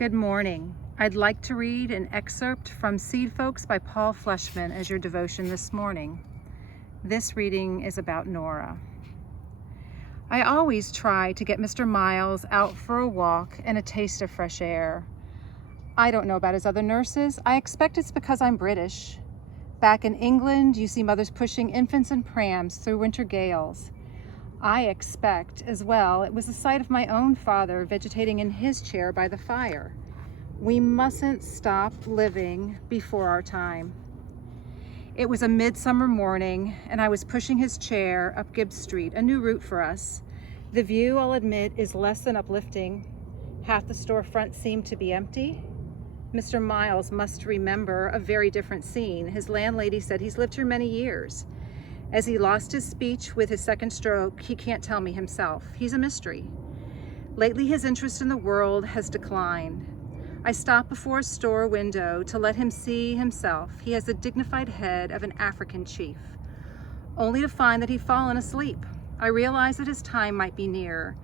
Good morning. I'd like to read an excerpt from Seed Folks by Paul Fleshman as your devotion this morning. This reading is about Nora. I always try to get Mr. Miles out for a walk and a taste of fresh air. I don't know about his other nurses. I expect it's because I'm British. Back in England, you see mothers pushing infants in prams through winter gales. I expect, as well, it was the sight of my own father vegetating in his chair by the fire. We mustn't stop living before our time. It was a midsummer morning, and I was pushing his chair up Gibbs Street, a new route for us. The view, I'll admit, is less than uplifting. Half the storefront seemed to be empty. Mr. Miles must remember a very different scene. His landlady said he's lived here many years. As he lost his speech with his second stroke, he can't tell me himself. He's a mystery. Lately, his interest in the world has declined. I stop before a store window to let him see himself. He has the dignified head of an African chief, only to find that he'd fallen asleep. I realized that his time might be near.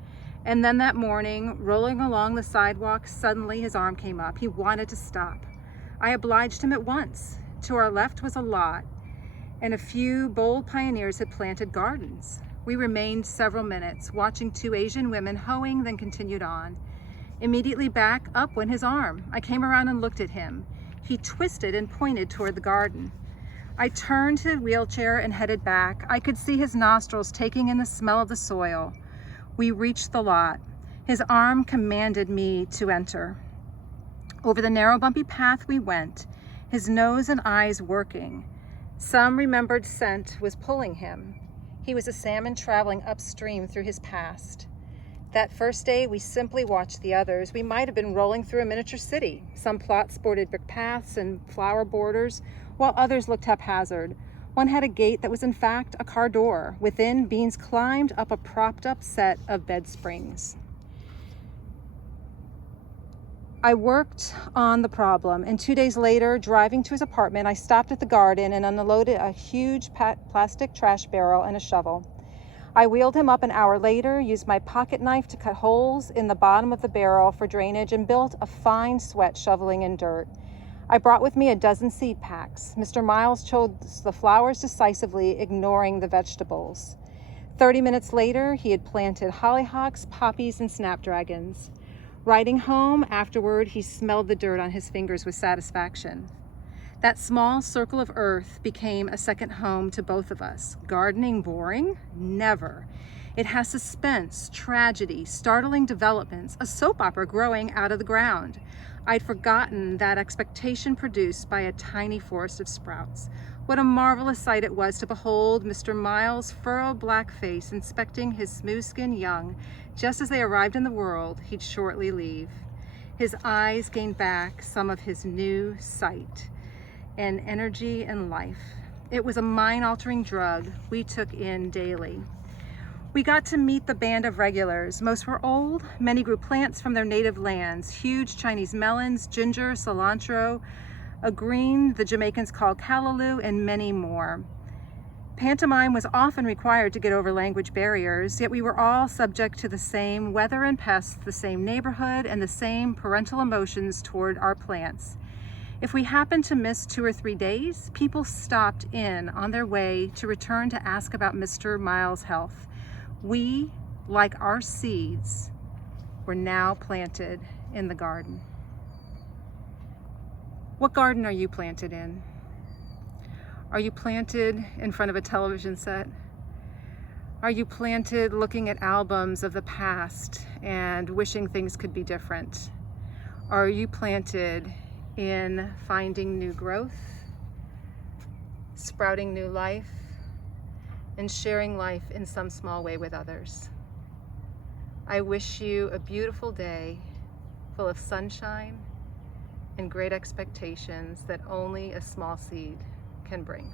And then that morning, rolling along the sidewalk, suddenly his arm came up. He wanted to stop. I obliged him at once. To our left was a lot, and a few bold pioneers had planted gardens. We remained several minutes, watching two Asian women hoeing, then continued on. Immediately back up went his arm. I came around and looked at him. He twisted and pointed toward the garden. I turned to the wheelchair and headed back. I could see his nostrils taking in the smell of the soil. We reached the lot. His arm commanded me to enter. Over the narrow, bumpy path we went, his nose and eyes working. Some remembered scent was pulling him. He was a salmon traveling upstream through his past. That first day, we simply watched the others. We might have been rolling through a miniature city. Some plots sported brick paths and flower borders, while others looked haphazard. One had a gate that was in fact a car door. Within, beans climbed up a propped-up set of bed springs. I worked on the problem, and 2 days later, driving to his apartment, I stopped at the garden and unloaded a huge plastic trash barrel and a shovel. I wheeled him up an hour later, used my pocket knife to cut holes in the bottom of the barrel for drainage, and built a fine sweat shoveling in dirt. I brought with me a dozen seed packs. Mr. Miles chose the flowers decisively, ignoring the vegetables. 30 minutes later, he had planted hollyhocks, poppies, and snapdragons. Riding home afterward, he smelled the dirt on his fingers with satisfaction. That small circle of earth became a second home to both of us. Gardening boring? Never. It has suspense, tragedy, startling developments, a soap opera growing out of the ground. I'd forgotten that expectation produced by a tiny forest of sprouts. What a marvelous sight it was to behold Mr. Miles' furrowed black face inspecting his smooth-skinned young. Just as they arrived in the world, he'd shortly leave. His eyes gained back some of his new sight and energy and life. It was a mind-altering drug we took in daily. We got to meet the band of regulars. Most were old. Many grew plants from their native lands, huge Chinese melons, ginger, cilantro, a green the Jamaicans call callaloo, and many more. Pantomime was often required to get over language barriers, yet we were all subject to the same weather and pests, the same neighborhood, and the same parental emotions toward our plants. If we happened to miss 2 or 3 days, people stopped in on their way to return to ask about Mr. Miles' health. We, like our seeds, were now planted in the garden. What garden are you planted in? Are you planted in front of a television set? Are you planted looking at albums of the past and wishing things could be different? Are you planted in finding new growth, sprouting new life, and sharing life in some small way with others? I wish you a beautiful day full of sunshine and great expectations that only a small seed can bring.